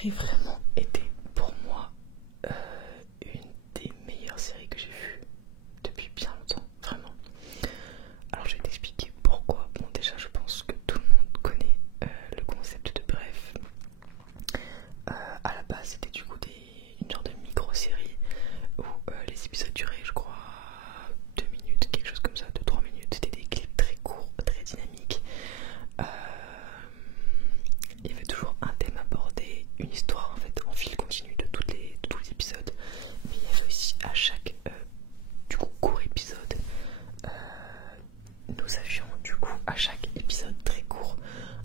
série vraiment été pour moi une des meilleures séries que j'ai vues depuis bien longtemps, vraiment. Alors je vais t'expliquer pourquoi. Bon, déjà je pense que tout le monde connaît le concept de Bref. À la base c'était du coup une genre de micro-série où les épisodes duraient je crois 2 minutes, quelque chose comme ça, 2-3 minutes. C'était des clips très courts, très dynamiques. Il y avait toujours un thème abordé, une histoire en fait en fil continu de tous les épisodes, mais il y avait aussi à chaque du coup court épisode, nous avions du coup à chaque épisode très court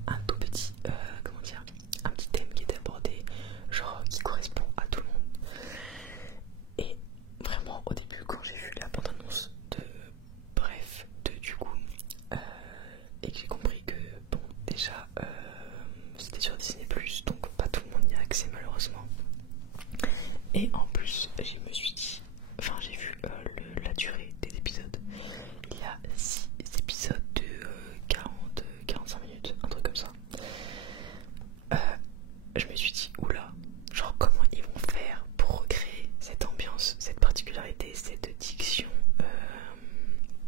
un tout petit comment dire, un petit thème qui était abordé, genre qui correspond à tout le monde. Et vraiment au début quand j'ai vu la bande-annonce de Bref du coup et que j'ai compris que bon déjà c'était sur Disney+, donc pas tout le monde y a accès malheureusement. Et en plus, je me suis dit, enfin j'ai vu la durée des épisodes. Il y a 6 épisodes de 40-45 minutes, un truc comme ça. Je me suis dit, oula, genre comment ils vont faire pour recréer cette ambiance, cette particularité, cette diction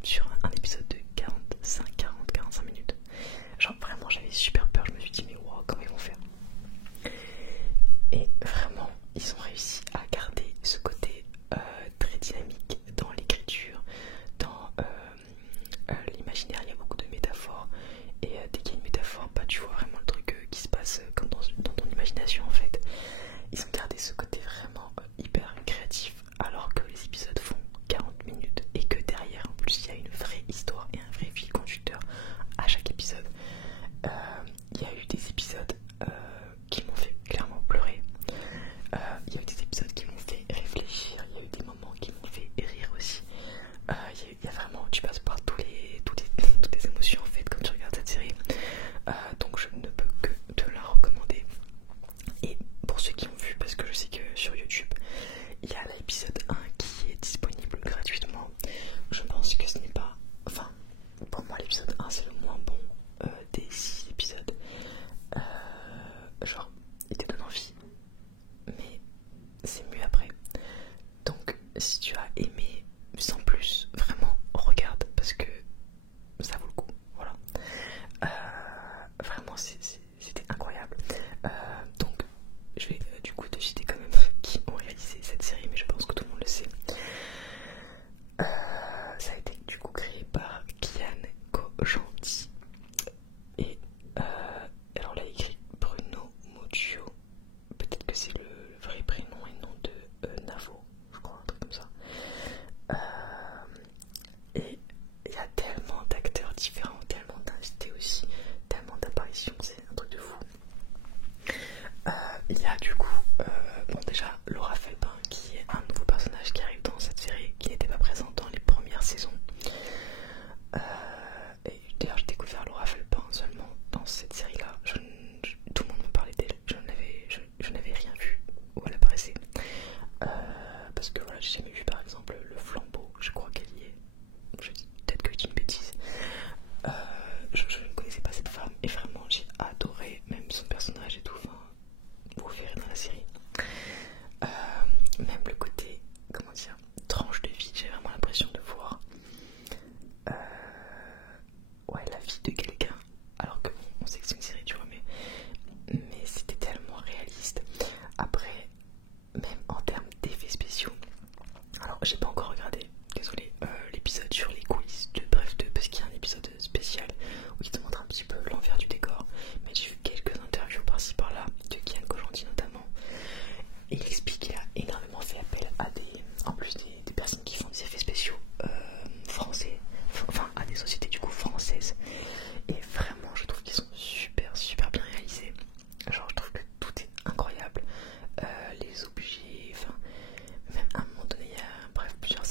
sur un épisode de 45 minutes. Genre vraiment j'avais super peur, je me suis dit mais wow, comment ils vont faire. Et vraiment ils ont réussi à garder ce côté très dynamique dans l'écriture, dans l'imaginaire. Il y a beaucoup de métaphores et dès qu'il y a une métaphore, bah, tu vois vraiment le truc qui se passe comme dans ton imagination en fait. Ils ont gardé ce côté vraiment hyper créatif alors que les épisodes font 40 minutes et que derrière en plus il y a une vraie histoire et un vrai fil conducteur à chaque épisode. Il y a eu des épisodes qui m'ont fait clairement pleurer. Il y a eu des épisodes qui m'ont fait réfléchir. Il y a eu des moments qui m'ont fait rire aussi. Il y a vraiment, tu passes par toutes les émotions en fait quand tu regardes cette série. Donc je ne peux que te la recommander. Et pour ceux qui ont vu, parce que je sais que sur YouTube il y a l'épisode 1 qui est disponible gratuitement. Je pense que ce n'est pas, enfin pour moi l'épisode 1 c'est le moins bon des 6 épisodes. Genre il te donne envie, mais c'est mieux après. Donc si tu as aimé sans plus, vraiment regarde parce que ça vaut le coup. Voilà. Vraiment c'était incroyable. Donc je vais du coup te citer quand même qui ont réalisé cette série, mais je pense que tout le monde le sait. Ça a été du coup créé par Kian Kojandi et alors là il écrit Bruno Muccio, peut-être que c'est le vrai prénom et nom de Navo, je crois, un truc comme ça. Et il y a tellement d'acteurs différents, tellement d'invités aussi, tellement d'apparitions, c'est un truc de fou. Il y a du coup, bon déjà Laura Felpin qui est un nouveau personnage qui arrive dans cette série, qui n'était pas présent dans les premières saisons. Et d'ailleurs j'ai découvert Laura Felpin seulement dans cette série là. Tout le monde me parlait d'elle, je n'avais rien vu où elle apparaissait. Parce que voilà, j'ai jamais vu par exemple le flambeau, je crois qu'elle y est. Je dis peut-être que je dis une bêtise. Je ne connaissais pas cette femme et vraiment j'ai adoré même son personnage et tout. Enfin, vous verrez dans la série. Même le côté, comment dire, tranche de vie, j'ai vraiment l'impression de voir ouais, la vie de quelqu'un. Alors que bon, on sait que c'est une série, tu vois, mais c'était tellement réaliste. Après, même en termes d'effets spéciaux, alors j'ai pas encore regardé, désolé, l'épisode sur les coulisses de Bref 2 parce qu'il y a un épisode spécial où il te montre un petit peu l'envers du décor, mais j'ai vu quelques interviews par-ci par-là de Kian Kojandi notamment, et il explique qu'il a énormément fait appel à en plus des personnes qui font des effets spéciaux français, enfin à des sociétés du coup françaises, et vraiment je trouve qu'ils sont super bien réalisés. Genre je trouve que tout est incroyable, les objets, enfin même à un moment donné il y a bref plusieurs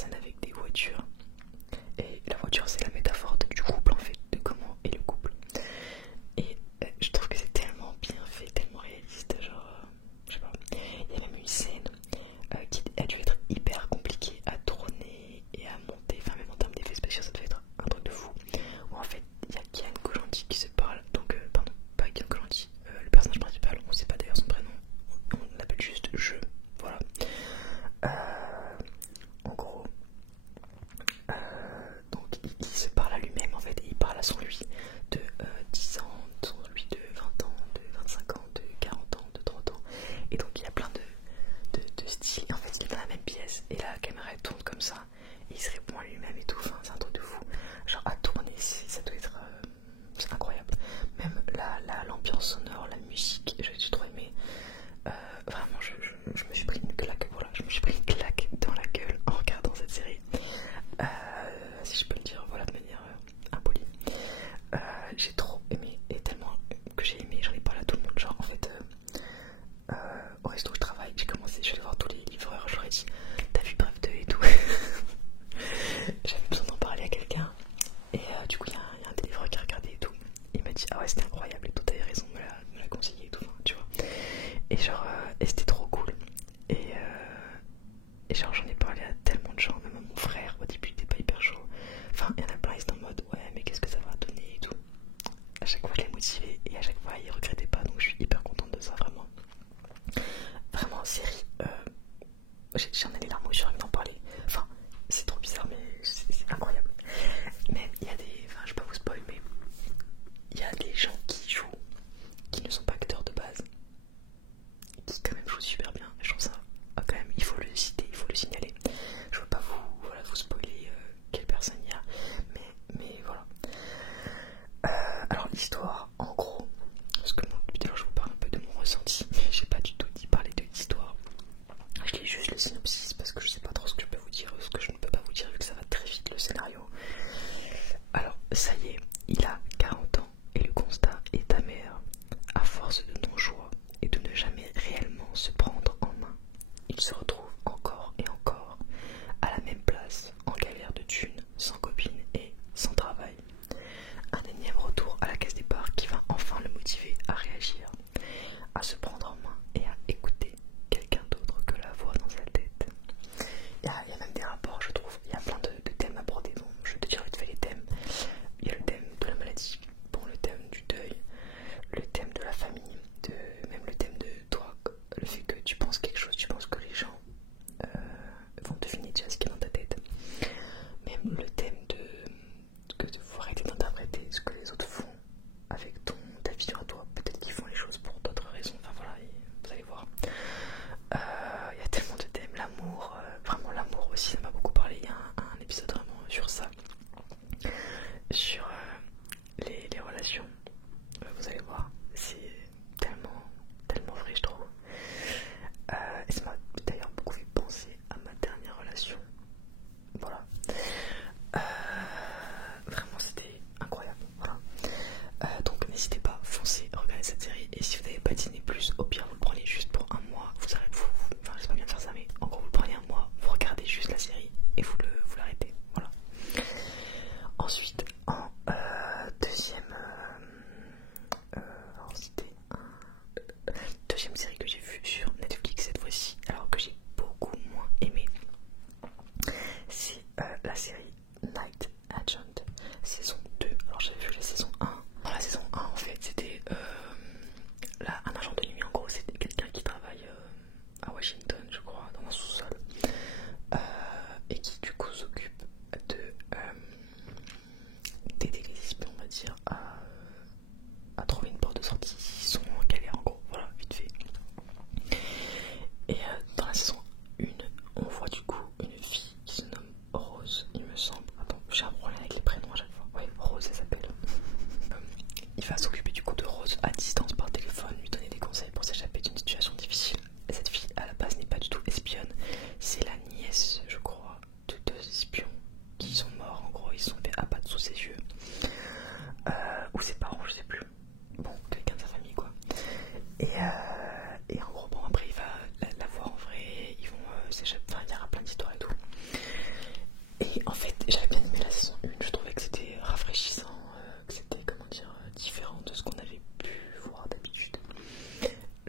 Et en fait, j'avais bien aimé la saison 1, je trouvais que c'était rafraîchissant, que c'était, comment dire, différent de ce qu'on avait pu voir d'habitude.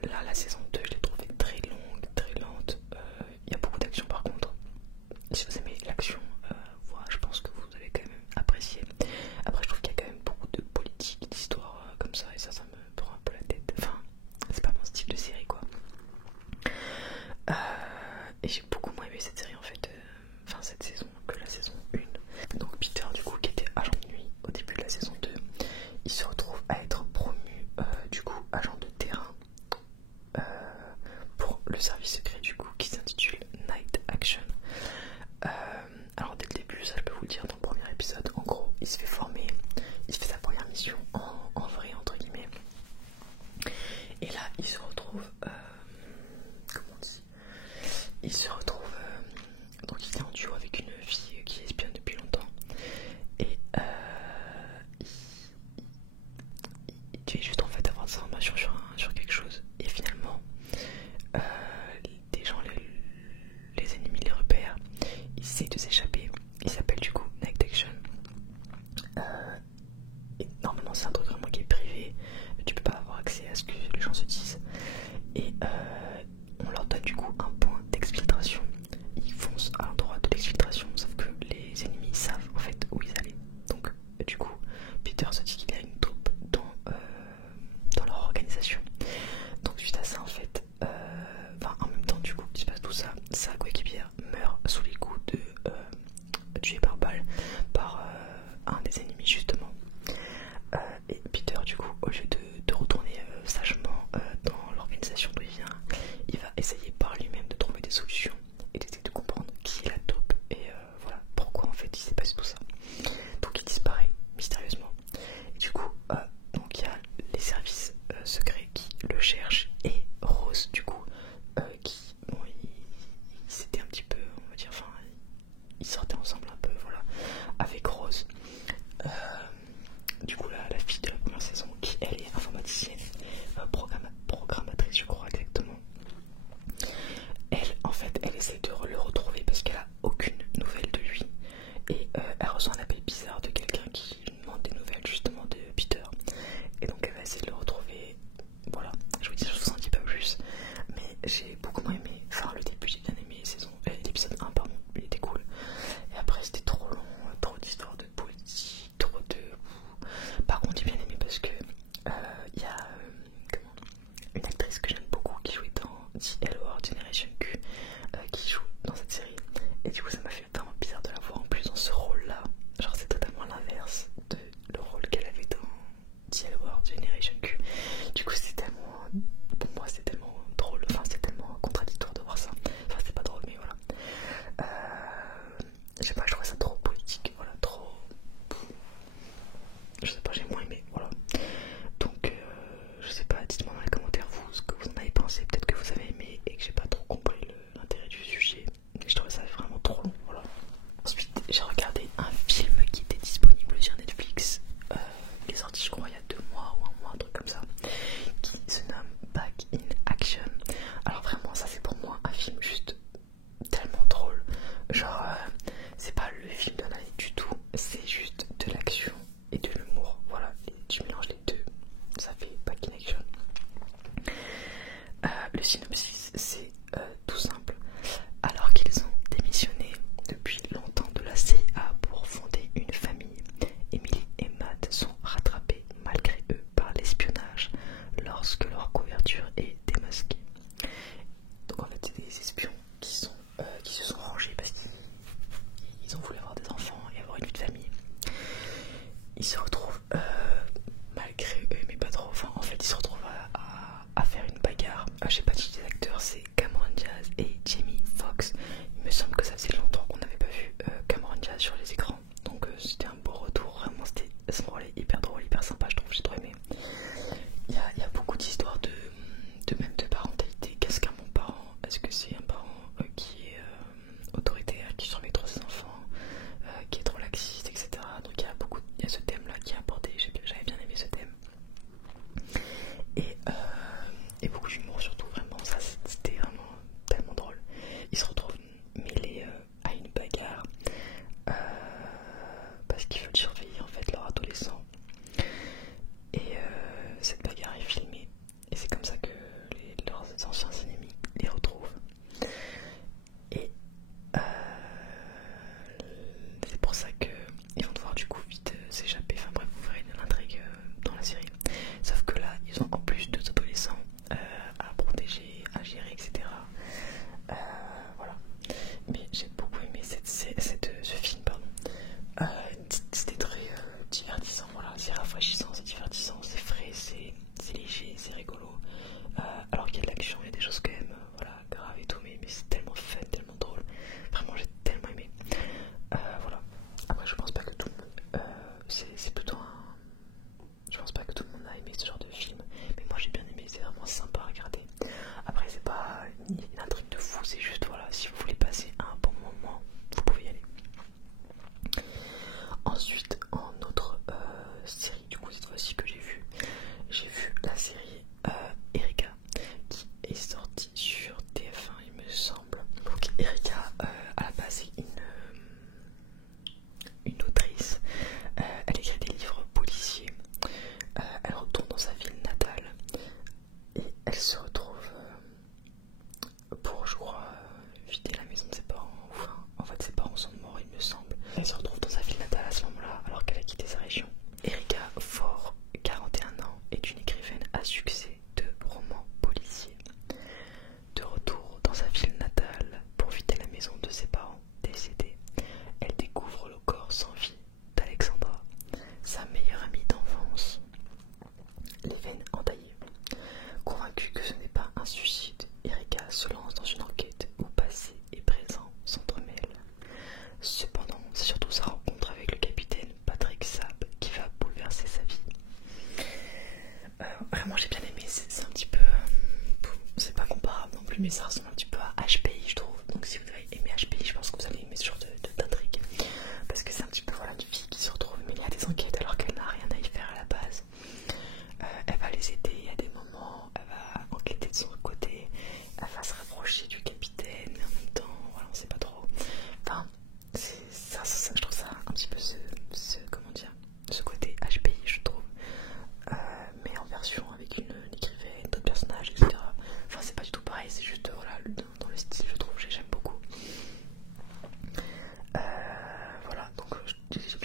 Là, la saison 2, je l'ai trouvée très longue, très lente. Il y a beaucoup d'action par contre. Si vous aimez l'action, voilà, je pense que vous allez quand même apprécier. Après, je trouve qu'il y a quand même beaucoup de politique, d'histoire comme ça, et ça me prend un peu la tête. Enfin, c'est pas mon style de série quoi. Et j'ai beaucoup moins aimé cette série en fait, enfin cette saison que la saison 1. Donc Peter du coup qui était agent de nuit au début de la saison 2, il se retrouve à être promu du coup agent de terrain pour le service secret du coup qui s'intitule Night Action. Alors dès le début, ça je peux vous le dire dans le premier épisode, en gros il se fait former, il fait sa première mission en vrai entre guillemets. Et là il se retrouve, comment on dit, il se retrouve, donc il est en duo avec une fille qui est espionne depuis longtemps. Et il devait juste en fait avoir des informations sur quelque chose. Et finalement, des gens, les ennemis les repèrent, ils essaient de s'échapper. Il s'appelle du coup Night Action. Et normalement c'est un truc vraiment qui est privé, tu peux pas avoir accès à ce que les gens se disent. Et on leur donne du coup un point d'exfiltration. Ils foncent à l'endroit de l'exfiltration, sauf que les ennemis savent en fait où ils allaient. Donc du coup Peter se dit qu'il y a une taupe dans leur organisation. Donc suite à ça en fait, en même temps du coup qu'il se passe tout ça, sa coéquipière meurt sous les coups de tuée par balle par un des ennemis justement. Et Peter du coup au lieu de retourner sagement dans l'organisation d'où il vient, il va essayer par lui-même de trouver des solutions et d'essayer de comprendre qui est la taupe et voilà pourquoi en fait il s'est passé tout ça. Donc il disparaît mystérieusement et du coup donc il y a les services secrets qui le cherchent et Rose du coup qui bon c'était un petit peu on va dire enfin ils sortaient ensemble un peu voilà avec Rose. Du coup la fille de la première saison qui elle est informaticienne, programmatrice je crois exactement. Elle en fait elle essaie de le retrouver parce qu'elle a aucune nouvelle de lui et elle reçoit un appel bizarre de quelqu'un qui lui demande des nouvelles justement de Peter et donc elle va essayer de le retrouver. Voilà, je vous en dis pas plus, mais j'ai beaucoup moins aimé, enfin le début j'ai bien aimé l'épisode 1 pardon, il était cool et après c'était trop long, trop d'histoires de politique, trop de... Par contre j'ai bien aimé parce que il y a une actrice que j'aime beaucoup qui jouait dans The L Word Generation Q qui joue dans cette série et du coup ça m'a fait vraiment bizarre de la voir en plus dans ce rôle là, genre c'est totalement l'inverse de le rôle qu'elle avait dans The L Word Generation Q. Du coup c'est tellement, pour moi c'est tellement drôle, enfin c'est tellement contradictoire de voir ça, enfin c'est pas drôle mais voilà, je sais pas, je trouve ça trop politique, voilà, trop, je sais pas, j'ai moins aimé, voilà. Donc je sais pas, dites-moi dans les commentaires vous ce que vous en avez pensé, peut-être que vous avez aimé et que j'ai pas trop compris l'intérêt du sujet, mais je trouvais ça vraiment trop long, voilà. Ensuite j'ai regardé un film qui était disponible sur Netflix, il est sorti je crois il y a 2 mois ou 1 mois, un truc comme ça, qui se nomme Back in Action. Alors vraiment ça c'est pour moi un film juste tellement drôle, genre c'est pas le film d'un année du tout, c'est juste de l'action et de l'humour, voilà, et tu mélanges les deux, ça fait Back in Action. Le synopsis c'est tout simple. Alors qu'ils ont démissionné depuis longtemps de la CIA pour fonder une famille, Emily et Matt sont rattrapés malgré eux par l'espionnage lorsque leur couverture est démasquée. Donc en fait c'est des espions qui se sont rangés parce qu'ils ont voulu avoir des enfants et avoir une vie de famille. Ils se retrouvent malgré eux mais pas trop, enfin en fait ils se retrouvent à faire une bagarre. J'ai pas dit des acteurs, c'est Cameron Diaz et Jamie Foxx. Il me semble que ça faisait longtemps qu'on n'avait pas vu Cameron Diaz sur les écrans, donc c'était un beau retour, vraiment c'était son rôle est hyper drôle, hyper sympa, je trouve, j'ai trop aimé. Il y a beaucoup d'histoires de même de parentalité. Qu'est-ce qu'un bon parent? Est-ce que c'est un parent qui est autoritaire, qui surmet trop ses enfants, qui est trop laxiste, etc. Donc il y a ce thème là qui est un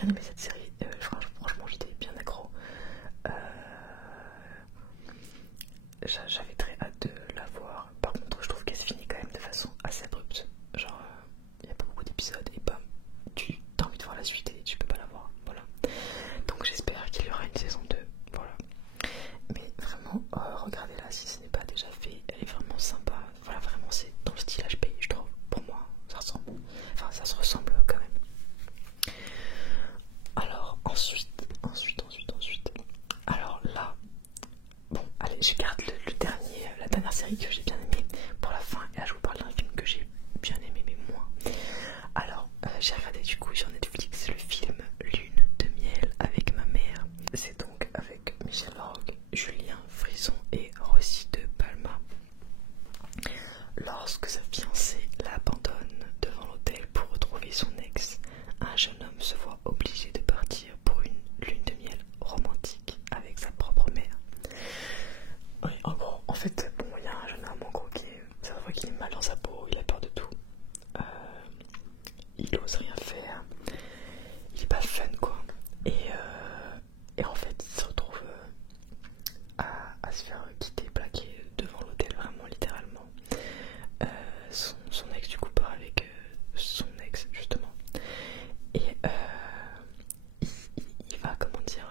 bien aimé cette série. Franchement, j'étais bien accro. J'avais très hâte de la voir. Par contre, je trouve qu'elle se finit quand même de façon assez abrupte. Genre, il n'y a pas beaucoup d'épisodes et bam, tu as envie de voir la suite et tu peux pas la voir. Voilà. Donc j'espère qu'il y aura une saison 2. Voilà. Mais vraiment, regardez-la si ce n'est pas déjà fait. Elle est vraiment sympa. Voilà, vraiment, c'est dans le style HP, je trouve. Pour moi, ça ressemble. Enfin, ça se ressemble quand même. Alors, ensuite. Alors là, bon, allez, je garde la dernière série que j'ai bien aimée pour la fin. Et là, je vous parle d'un film que j'ai bien aimé, mais moins. Alors, j'ai regardé du coup sur Netflix le film Lune de miel avec ma mère. C'est donc avec Michel Larocque, Julien Frison et Rosy de Palma. Lorsque sa fiancée l'abandonne devant l'hôtel pour retrouver son ex, un jeune homme se voit obligé de partir pour une lune de miel romantique avec sa propre mère. Oui, en gros, en fait, bon, il y a un jeune homme en gros ça se voit qu'il est mal dans sa peau, il a peur de tout. Il ose rien faire, il est pas fun quoi. Et en fait, il se retrouve à se faire quitter, plaquer devant l'hôtel, vraiment littéralement. Son ex du coup part avec son ex justement. Et il va, comment dire,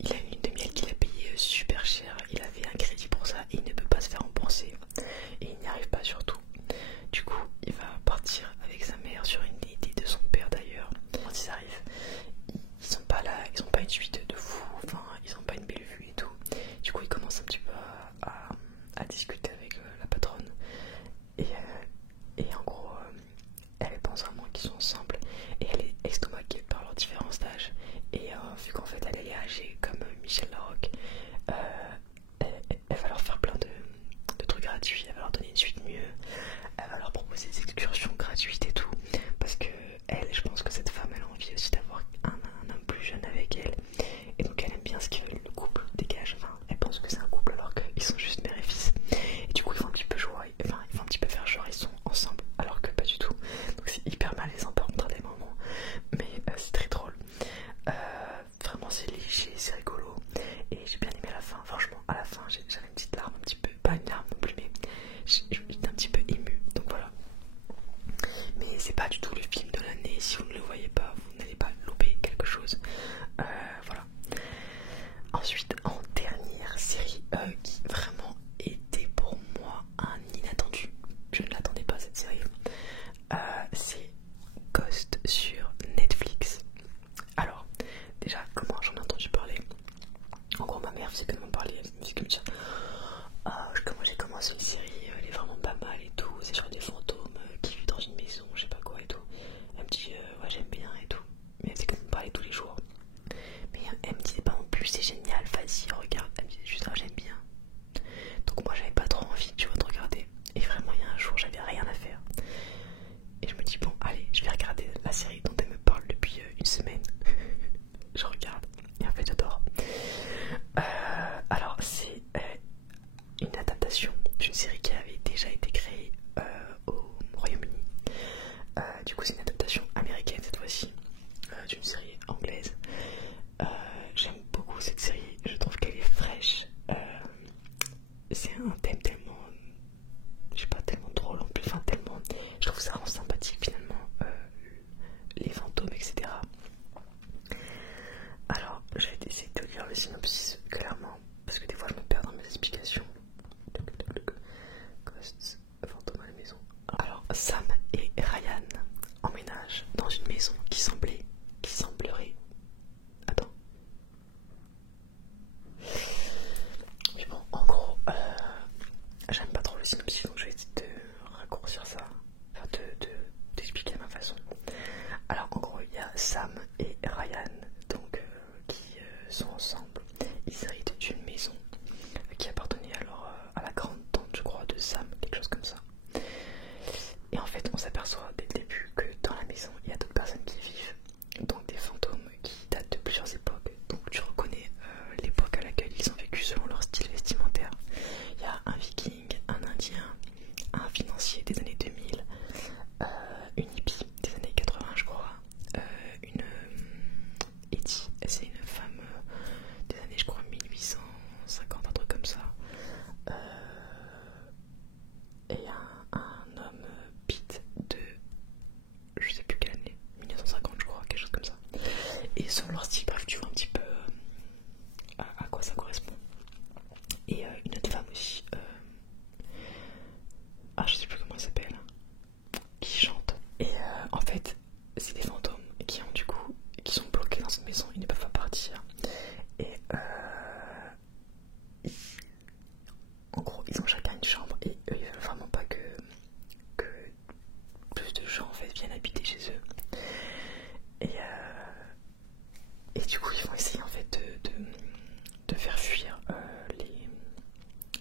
il a une lune de miel qu'il a payée super cher. Il avait un crédit pour ça et il ne peut pas se faire rembourser. Et il n'y arrive pas surtout. Du coup, il va partir avec sa mère sur une idée de son père d'ailleurs. Quand ils arrivent, ils sont pas là, ils ont pas une suite de fou, enfin, ils ont pas une belle vue et tout. Du coup, ils commencent un petit peu à discuter avec la patronne. Et en gros, elle pense vraiment qu'ils sont ensemble. Et elle est estomaquée par leur différence d'âge. Et vu qu'en fait, elle est âgée comme Michel Larocque, elle va leur faire plein de trucs gratuits. Elle va leur donner une suite mieux. Elle va leur proposer des excursions gratuites et tout. Parce que elle, je pense que cette femme, elle a envie aussi d'avoir un homme plus jeune avec elle. Et donc elle aime bien ce que le couple dégage. Enfin, elle pense que c'est un couple alors qu'ils sont juste mère et fils. Et du coup, ils vont un petit peu jouer. Enfin, ils vont un petit peu faire genre ils sont ensemble alors que pas du tout. Donc c'est hyper malaisant par contre à des moments. Mais c'est très drôle. Vraiment c'est léger, c'est rigolo. Et j'ai bien aimé la fin. Franchement, à la fin, j'avais une petite larme un petit peu. Pas une larme non plus, mais j'étais un petit peu émue. Donc voilà. Mais c'est pas du tout le film de l'année. Si vous ne le voyez pas, vous n'allez pas louper quelque chose. Voilà. Ensuite, en dernière série qui vraiment était pour moi un inattendu. Je ne l'attendais pas cette série. C'est Ghost sur Netflix. Alors, déjà, comment j'en ai entendu parler? En gros, ma mère faisait tellement parler, elle me dit que comment j'ai commencé une série, elle est vraiment pas mal et tout. C'est sur des fantômes qui vivent dans une maison, je sais pas quoi et tout. Elle me dit, ouais, j'aime bien et tout. Mais elle faisait quand même parler tous les jours. Mais elle me disait pas en plus, c'est génial, vas-y, regarde. Elle me disait juste, ah, j'aime bien. Donc moi, j'avais pas trop envie, tu vois, de regarder. Et vraiment, il y a un jour, j'avais rien à faire. Et je me dis, bon, allez, je vais regarder la série dont elle me parle depuis une semaine. Je regarde. Et en fait, j'adore. Alors, c'est une adaptation d'une série qui avait déjà été créée au Royaume-Uni. Du coup, c'est une adaptation américaine cette fois-ci, d'une série anglaise. J'aime beaucoup cette série, je trouve qu'elle est fraîche. C'est un thème tellement, je sais pas, tellement drôle en plus, enfin tellement, je trouve ça rend sympathique finalement, les fantômes, etc. Alors, je vais essayer de lire le synopsis clairement, parce que des fois je me perds dans mes explications. Ghosts, fantômes à la maison. Alors, Sam et Ryan emménagent dans une maison qui semblerait... Attends. Mais bon, en gros, j'aime pas trop le synopsis, donc je vais essayer de raccourcir ça, enfin d'expliquer à ma façon. Alors, en gros, il y a Sam et Ryan, donc qui sont ensemble. Ils héritent d'une maison qui appartenait alors à la grande tante, je crois, de Sam, quelque chose comme ça. Et en fait, on s'aperçoit dès le début que dans la maison, il y a d'autres personnes qui gens en fait viennent habiter chez eux. Et du coup ils vont essayer en fait de faire fuir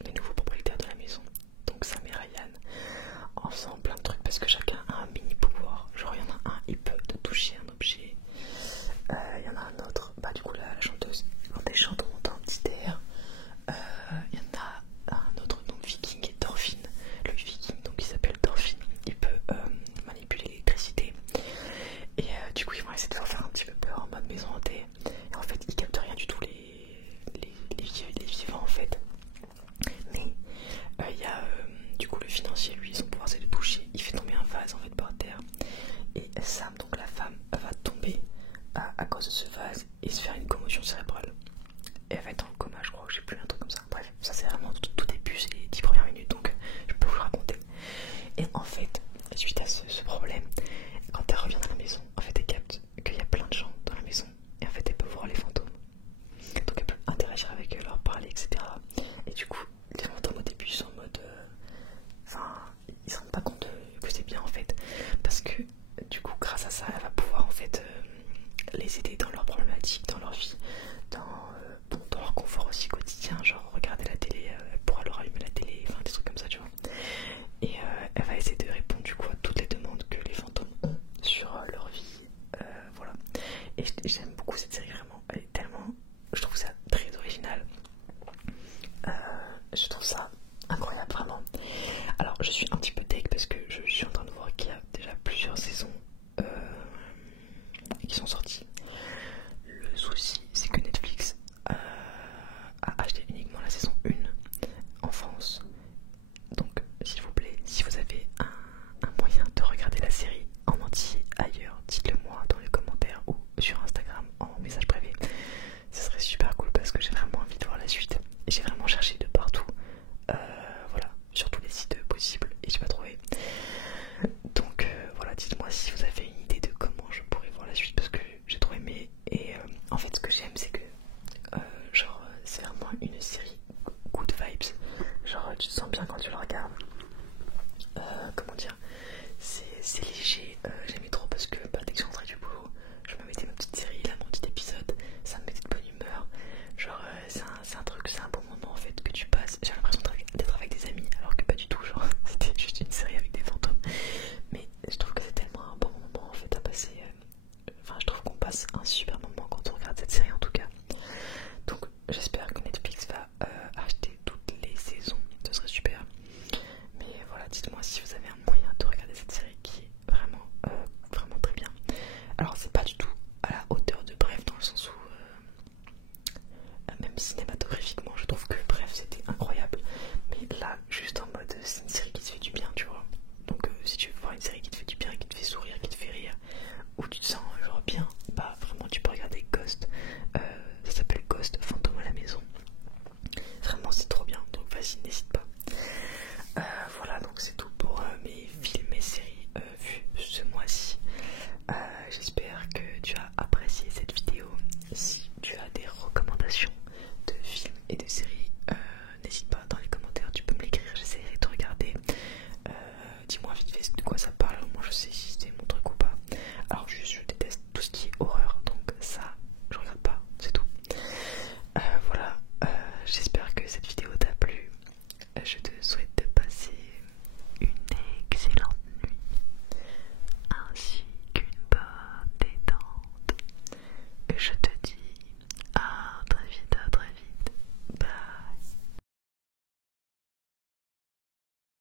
les nouveaux propriétaires de la maison, donc Sam et Ryan, en faisant plein de trucs parce que chacun a un mini pouvoir. Genre il y en a un, il peut te toucher un objet, il y en a un autre, bah du coup la chanteuse, quand elle chante on entend un petit air. Il y en a un autre nom viking et Thorfinn. Le viking donc il s'appelle Thorfinn, il peut manipuler l'électricité. Et du coup ils vont essayer de leur faire un petit peu peur en mode maison hantée. Et en fait ils captent rien du tout les vivants en fait. Mais il y a du coup le financier, lui son pouvoir c'est de toucher, il fait tomber un vase en fait par terre. Et Sam, donc la femme, va tomber à cause de ce vase et se faire une commotion cérébrale. Et elle va être dans le coma, je crois, que j'ai plus un truc comme ça. Bref, ça c'est vraiment tout début, c'est les 10 premières minutes, donc je peux vous le raconter. Et en fait, suite à ce problème, quand elle revient dans la maison, en fait elle capte qu'il y a plein de gens dans la maison. Et en fait elle peut voir les fantômes. Donc elle peut interagir avec eux, leur parler, etc. Et du coup, les fantômes au début ils sont en mode... Enfin, ils se rendent pas compte que c'est bien en fait. Parce que du coup, grâce à ça, elle va pouvoir en fait les aider dans leurs problématiques, dans leur vie.